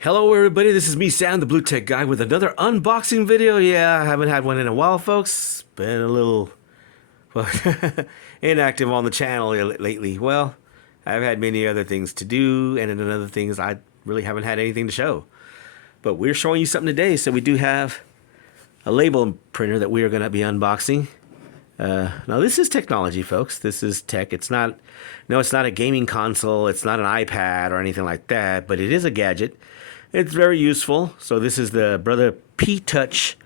Hello everybody, this is me, Sam, the Blue Tech Guy, with another unboxing video. Yeah, I haven't had one in a while, folks. Been a little well, inactive on the channel lately. Well, I've had many other things to do, and in other things I really haven't had anything to show. But we're showing you something today, so we do have a label printer that we are going to be unboxing. Now this is technology, folks. This is tech. It's not a gaming console. It's not an iPad or anything like that, but it is a gadget. It's very useful. So this is the Brother P-Touch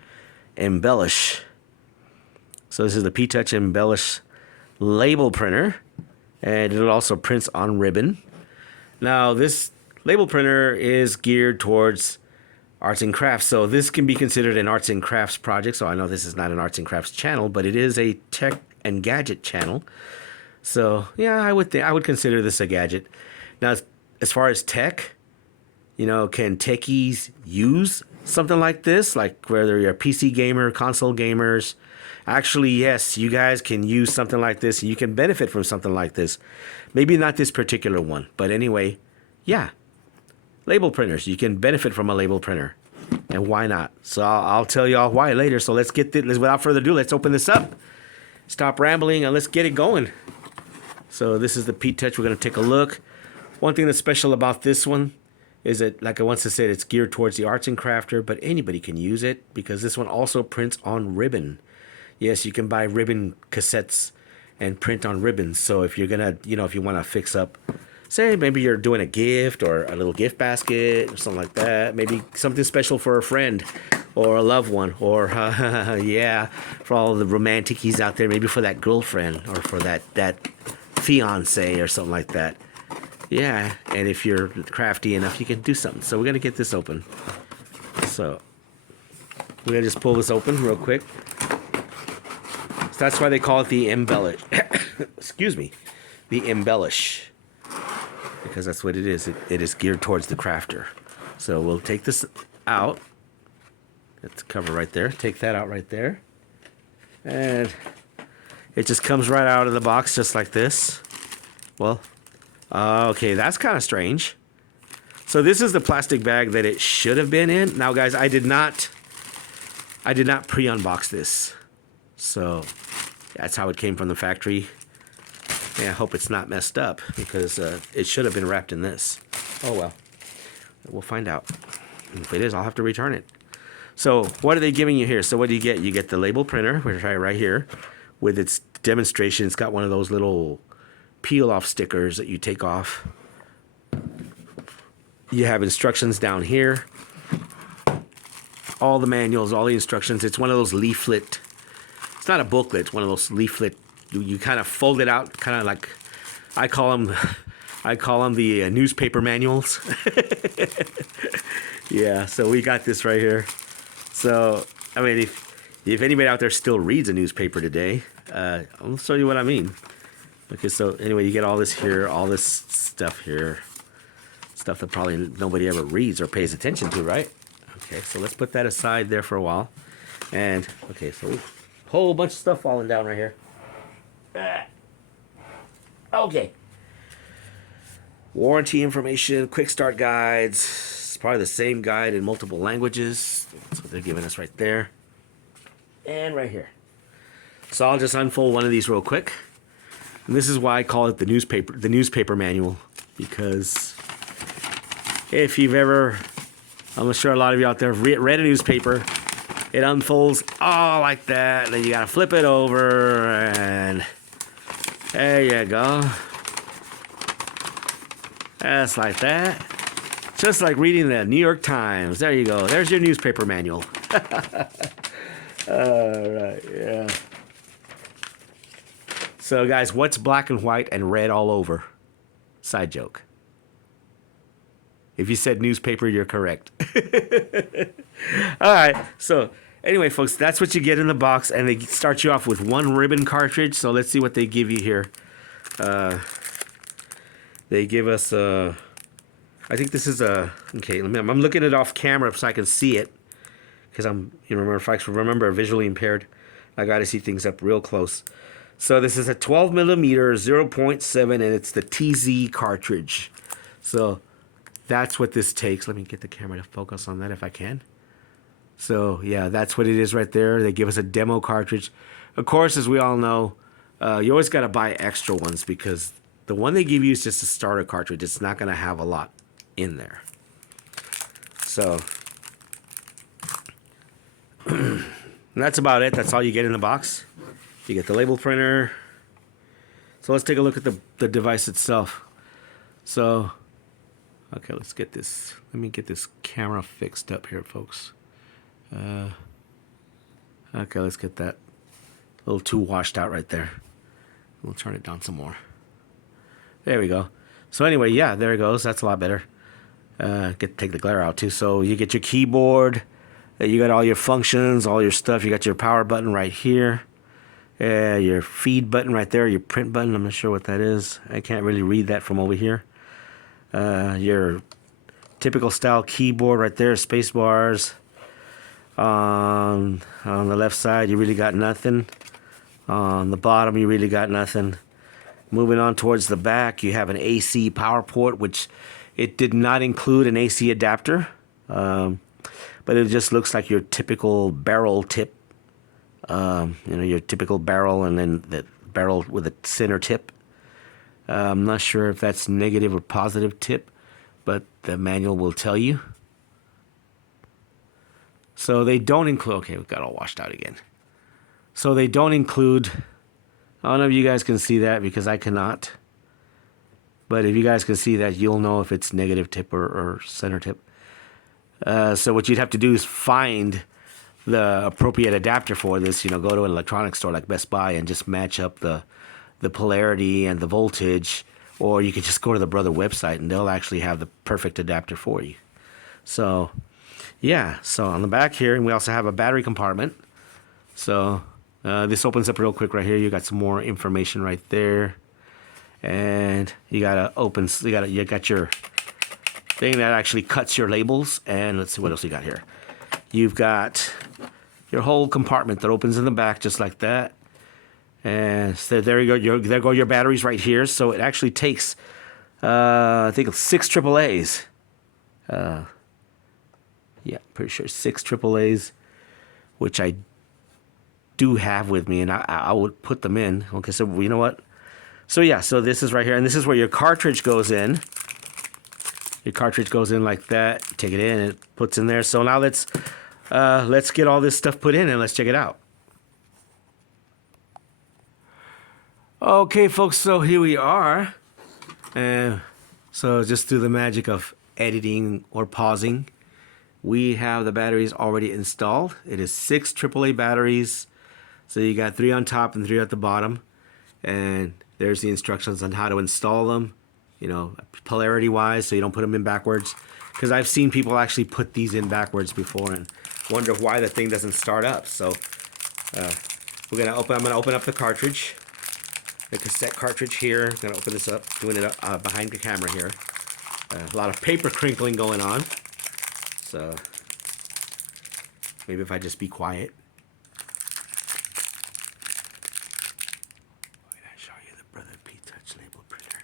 Embellish. So this is the P-Touch Embellish label printer, and it also prints on ribbon. Now this label printer is geared towards arts and crafts, so this can be considered an arts and crafts project. So I know this is not an arts and crafts channel, but it is a tech and gadget channel. So yeah, I would consider this a gadget. Now, as far as tech, can techies use something like this? Like whether you're a PC gamer, console gamers, actually, yes, you guys can use something like this. You can benefit from something like this. Maybe not this particular one, but anyway, yeah. Label printers, you can benefit from a label printer, and why not? So I'll tell y'all why later. So let's get this. Without further ado, let's open this up. Stop rambling and let's get it going. So this is the P-Touch. We're gonna take a look. One thing that's special about this one is that, like I once said, it's geared towards the arts and crafter, but anybody can use it because this one also prints on ribbon. Yes, you can buy ribbon cassettes and print on ribbons. So if you're gonna, if you want to fix up, say maybe you're doing a gift or a little gift basket or something like that, maybe something special for a friend or a loved one, or yeah, for all the romanticies out there, maybe for that girlfriend or for that fiance or something like that. Yeah, and if you're crafty enough, you can do something. So we're gonna get this open. So we're gonna just pull this open real quick. So that's why they call it the embellish. Excuse me, the embellish, because that's what it is. It is geared towards the crafter. So we'll take this out. That's the cover right there. Take that out right there, and it just comes right out of the box just like this. Well. Okay, that's kind of strange. So this is the plastic bag that it should have been in. Now, guys, I did not pre-unbox this. So that's how it came from the factory. Yeah, I hope it's not messed up because it should have been wrapped in this. Oh, well. We'll find out. If it is, I'll have to return it. So what are they giving you here? So what do you get? You get the label printer, which I right here, with its demonstration. It's got one of those little peel-off stickers that you take off. You have instructions down here. All the manuals, all the instructions. It's one of those leaflet. It's not a booklet. It's one of those leaflet. You kind of fold it out, kind of like I call them the newspaper manuals. Yeah. So we got this right here. So I mean, if anybody out there still reads a newspaper today, I'll show you what I mean. Okay, so anyway, you get all this here, all this stuff here. Stuff that probably nobody ever reads or pays attention to, right? Okay, so let's put that aside there for a while. And, okay, so whole bunch of stuff falling down right here. Okay. Warranty information, quick start guides. It's probably the same guide in multiple languages. That's what they're giving us right there. And right here. So I'll just unfold one of these real quick. And this is why I call it the newspaper manual, because if you've ever, I'm sure a lot of you out there have read a newspaper, it unfolds all like that, and then you gotta flip it over, and there you go. That's like that. Just like reading the New York Times. There you go. There's your newspaper manual. All right, yeah. So, guys, what's black and white and red all over? Side joke. If you said newspaper, you're correct. All right. So, anyway, folks, that's what you get in the box. And they start you off with one ribbon cartridge. So, let's see what they give you here. They give us I think this is okay, I'm looking at it off camera so I can see it. Because remember, visually impaired. I got to see things up real close. So this is a 12 millimeter 0.7, and it's the TZ cartridge. So that's what this takes. Let me get the camera to focus on that if I can. So yeah, that's what it is right there. They give us a demo cartridge. Of course, as we all know, you always got to buy extra ones because the one they give you is just a starter cartridge. It's not going to have a lot in there. So that's about it. That's all you get in the box. You get the label printer. So let's take a look at the device itself. So, okay, let's get this. Let me get this camera fixed up here, folks. Okay, let's get that. A little too washed out right there. We'll turn it down some more. There we go. So anyway, yeah, there it goes. That's a lot better. Take the glare out too. So you get your keyboard. You got all your functions, all your stuff. You got your power button right here. Your feed button right there. Your print button. I'm not sure what that is. I can't really read that from over here. Your typical style keyboard right there. Space bars. On the left side, you really got nothing. On the bottom, you really got nothing. Moving on towards the back, you have an AC power port, which it did not include an AC adapter. But it just looks like your typical barrel tip. Your typical barrel and then the barrel with a center tip. I'm not sure if that's negative or positive tip, but the manual will tell you. So they don't include, okay, we got all washed out again. So they don't include, I don't know if you guys can see that because I cannot. But if you guys can see that, you'll know if it's negative tip or center tip. So what you'd have to do is find the appropriate adapter for this. Go to an electronics store like Best Buy and just match up the polarity and the voltage. Or you could just go to the Brother website and they'll actually have the perfect adapter for you. So yeah, so on the back here, and we also have a battery compartment. So this opens up real quick right here. You got some more information right there, and you got your thing that actually cuts your labels. And let's see what else you got here. You've got your whole compartment that opens in the back just like that. And so there you go. There go your batteries right here. So it actually takes, I think, 6 AAAs. Yeah, pretty sure 6 AAAs, which I do have with me, and I would put them in. Okay, so you know what? So yeah, so this is right here, and this is where your cartridge goes in. Your cartridge goes in like that. Take it in, and it puts in there. So now let's get all this stuff put in, and let's check it out. Okay, folks, so here we are. So just through the magic of editing or pausing, we have the batteries already installed. It is 6 AAA batteries. So you got 3 on top and 3 at the bottom. And there's the instructions on how to install them, polarity wise, so you don't put them in backwards. Because I've seen people actually put these in backwards before and wonder why the thing doesn't start up. So I'm gonna open up the cartridge, the cassette cartridge here. I'm gonna open this up, doing it behind the camera here. A lot of paper crinkling going on. So maybe if I just be quiet. Why did I show you the Brother P-Touch label printer?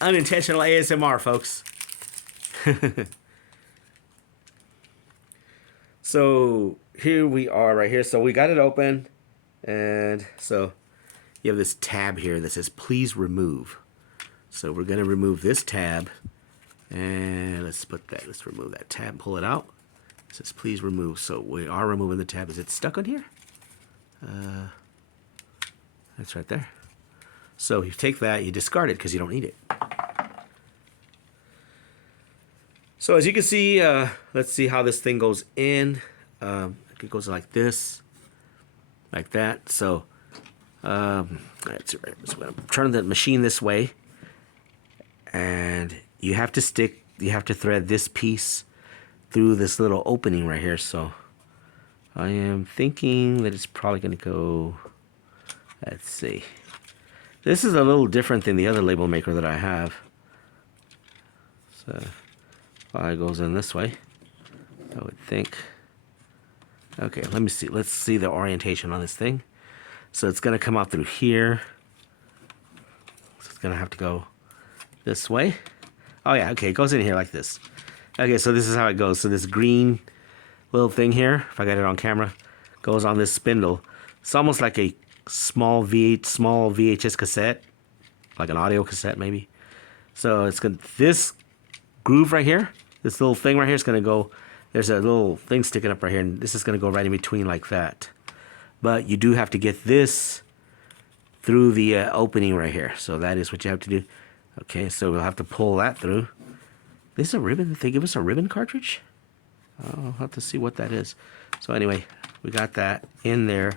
Unintentional ASMR, folks. So here we are right here. So we got it open. And so you have this tab here that says please remove. So we're going to remove this tab. And let's remove that tab, pull it out. It says please remove. So we are removing the tab. Is it stuck on here? That's right there. So you take that, you discard it because you don't need it. So as you can see, let's see how this thing goes in. It goes like this, like that. So that's right. So I'm going to turn the machine this way, and you have to thread this piece through this little opening right here. So I am thinking that it's probably going to go. Let's see. This is a little different than the other label maker that I have. So it goes in this way, I would think. Okay, let me see. Let's see the orientation on this thing. So it's going to come out through here. gonna have to go this way. Oh yeah, okay, it goes in here like this. Okay, so this is how it goes. So this green little thing here, if I got it on camera, goes on this spindle. It's almost like a small VHS cassette, like an audio cassette maybe. So it's gonna, this groove right here, this little thing right here is gonna go, there's a little thing sticking up right here, and this is gonna go right in between like that. But you do have to get this through the opening right here. So that is what you have to do. Okay, so we'll have to pull that through. This is a ribbon. Did they give us a ribbon cartridge? I'll have to see what that is. So anyway, we got that in there.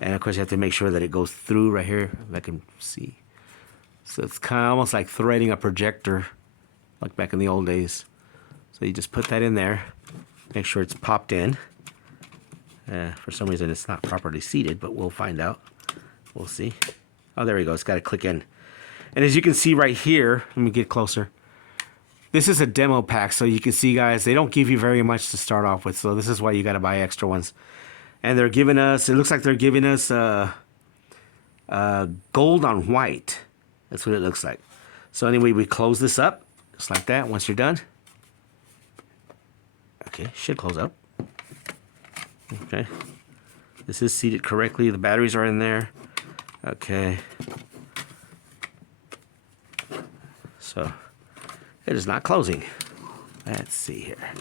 And of course you have to make sure that it goes through right here. I can see. So it's kind of almost like threading a projector, like back in the old days. So you just put that in there. Make sure it's popped in. For some reason it's not properly seated, but we'll find out. We'll see. Oh, there we go. It's got to click in. And as you can see right here, let me get closer. This is a demo pack, so you can see, guys, they don't give you very much to start off with, so this is why you got to buy extra ones. And they're giving us, it looks like they're giving us gold on white. That's what it looks like. So anyway, we close this up, just like that, once you're done. Okay, should close up. Okay. This is seated correctly. The batteries are in there. Okay. So, it is not closing. Let's see here.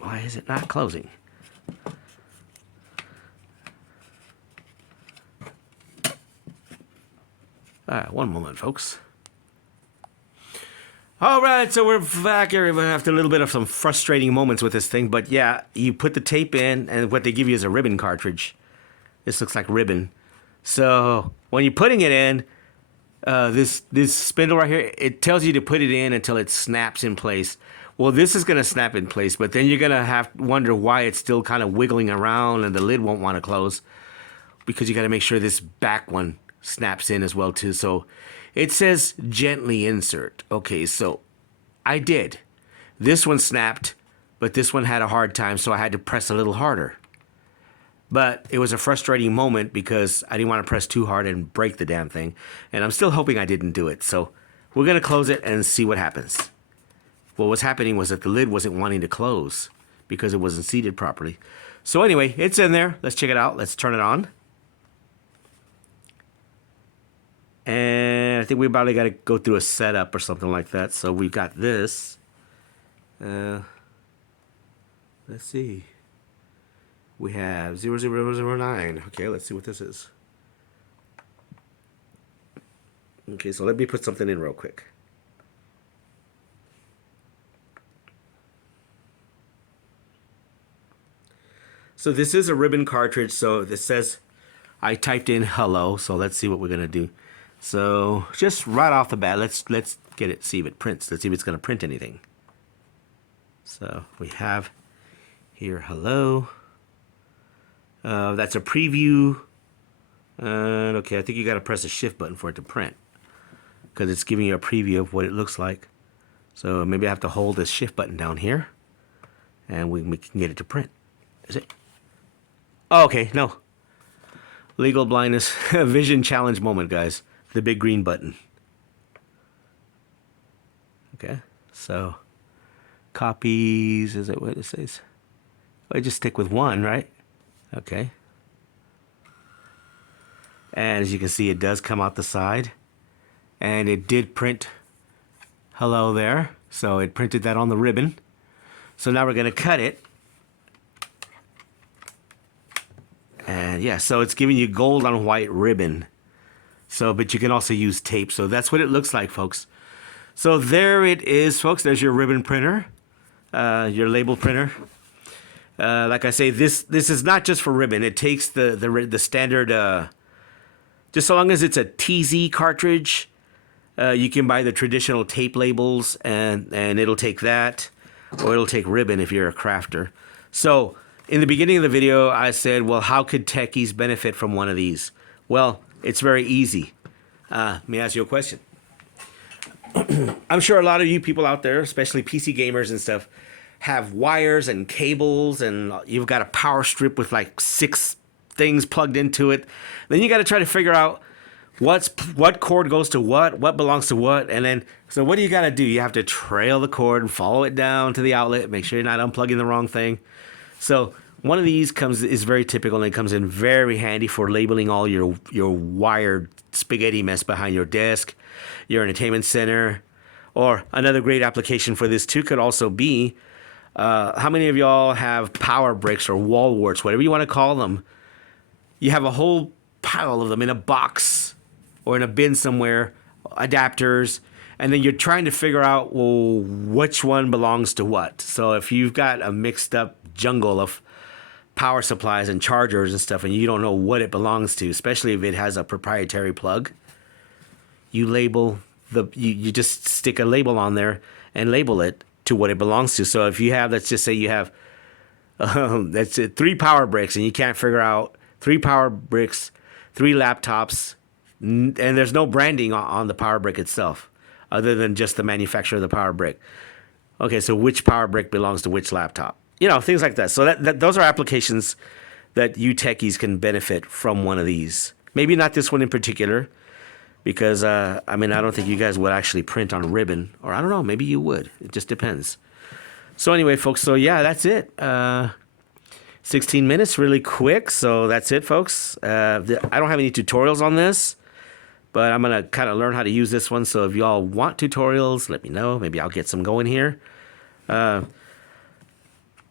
Why is it not closing? One moment, folks. All right, so we're back here after a little bit of some frustrating moments with this thing. But yeah, you put the tape in, and what they give you is a ribbon cartridge. This looks like ribbon. So when you're putting it in, this spindle right here, it tells you to put it in until it snaps in place. Well, this is going to snap in place, but then you're going to have to wonder why it's still kind of wiggling around and the lid won't want to close, because you got to make sure this back one snaps in as well too. So it says gently insert. Okay, so I did. This one snapped, but this one had a hard time, so I had to press a little harder. But it was a frustrating moment because I didn't want to press too hard and break the damn thing. And I'm still hoping I didn't do it. So we're going to close it and see what happens. What was happening was that the lid wasn't wanting to close because it wasn't seated properly. So anyway, it's in there. Let's check it out. Let's turn it on. And I think we probably got to go through a setup or something like that. So we've got this. Let's see. We have 0009. Okay, let's see what this is. Okay, so let me put something in real quick. So this is a ribbon cartridge. So this says, I typed in hello. So let's see what we're gonna do. So just right off the bat, let's get it, see if it prints. Let's see if it's gonna print anything. So we have here hello. That's a preview. And okay, I think you got to press the shift button for it to print, because it's giving you a preview of what it looks like. So maybe I have to hold this shift button down here, and we can get it to print. Is it? Oh, okay, no. Legal blindness, vision challenge moment, guys. The big green button. Okay, so copies, is that what it says? I just stick with one, right? Okay. And as you can see, it does come out the side. And it did print hello there. So it printed that on the ribbon. So now we're going to cut it. And yeah, so it's giving you gold on white ribbon. So, but you can also use tape. So that's what it looks like, folks. So there it is, folks. There's your ribbon printer, your label printer. Like I say, this is not just for ribbon. It takes the standard, just so long as it's a TZ cartridge, you can buy the traditional tape labels, and it'll take that, or it'll take ribbon if you're a crafter. So in the beginning of the video, I said, well, how could techies benefit from one of these? Well, it's very easy. Let me ask you a question. I'm sure a lot of you people out there, especially PC gamers and stuff, have wires and cables, and you've got a power strip with like 6 things plugged into it. Then you got to try to figure out, what cord goes to what belongs to what, and then so what do you got to do? You have to trail the cord and follow it down to the outlet. Make sure you're not unplugging the wrong thing. So one of these is very typical, and it comes in very handy for labeling all your wired spaghetti mess behind your desk, your entertainment center, or another great application for this too could also be, how many of y'all have power bricks or wall warts, whatever you want to call them? You have a whole pile of them in a box or in a bin somewhere, adapters, and then you're trying to figure out, well, which one belongs to what. So if you've got a mixed up jungle of power supplies and chargers and stuff, and you don't know what it belongs to, especially if it has a proprietary plug, you just stick a label on there and label it to what it belongs to. So if you have, let's just say you have, that's it, 3 power bricks, and you can't figure out 3 power bricks, 3 laptops, and there's no branding on the power brick itself, other than just the manufacturer of the power brick. Okay, so which power brick belongs to which laptop? You know, things like that. So those are applications that you techies can benefit from one of these. Maybe not this one in particular, because, I don't think you guys would actually print on ribbon. Or I don't know, maybe you would. It just depends. So anyway, folks, so yeah, that's it. 16 minutes, really quick. So that's it, folks. I don't have any tutorials on this, but I'm going to kind of learn how to use this one. So if y'all want tutorials, let me know. Maybe I'll get some going here. I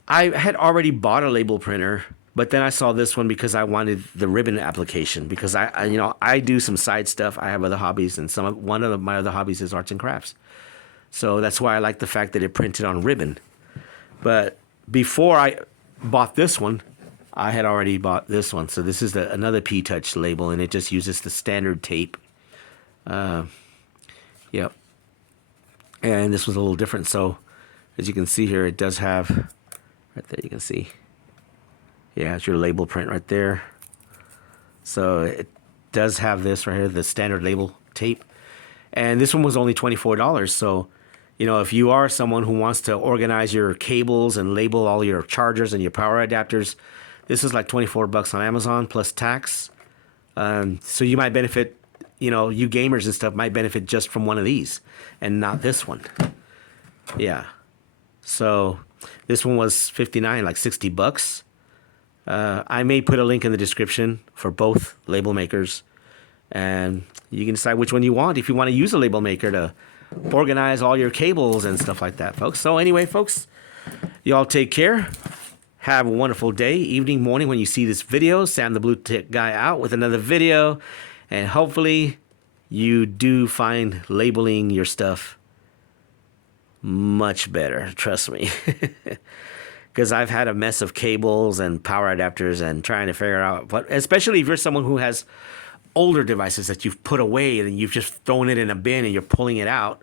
had already bought a label printer, but then I saw this one because I wanted the ribbon application, because I do some side stuff. I have other hobbies, and one of my other hobbies is arts and crafts. So that's why I like the fact that it printed on ribbon. But before I bought this one, I had already bought this one. So this is another P-Touch label, and it just uses the standard tape. Yep. And this was a little different. So as you can see here, it does have, right there you can see. Yeah, it's your label print right there. So it does have this right here, the standard label tape. And this one was only $24. So, if you are someone who wants to organize your cables and label all your chargers and your power adapters, this is like $24 on Amazon plus tax. So you might benefit, you gamers and stuff might benefit just from one of these and not this one. Yeah. So this one was $59, like $60. I may put a link in the description for both label makers, and you can decide which one you want if you want to use a label maker to organize all your cables and stuff like that, folks. So anyway, folks, y'all take care. Have a wonderful day, evening, morning when you see this video. Sam the Blue Tech Guy out with another video, and hopefully you do find labeling your stuff much better. Trust me. Because I've had a mess of cables and power adapters and trying to figure out what, especially if you're someone who has older devices that you've put away and you've just thrown it in a bin and you're pulling it out.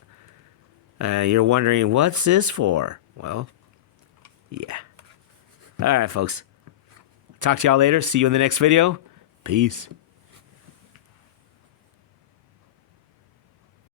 You're wondering, what's this for? Well, yeah. All right, folks. Talk to y'all later. See you in the next video. Peace.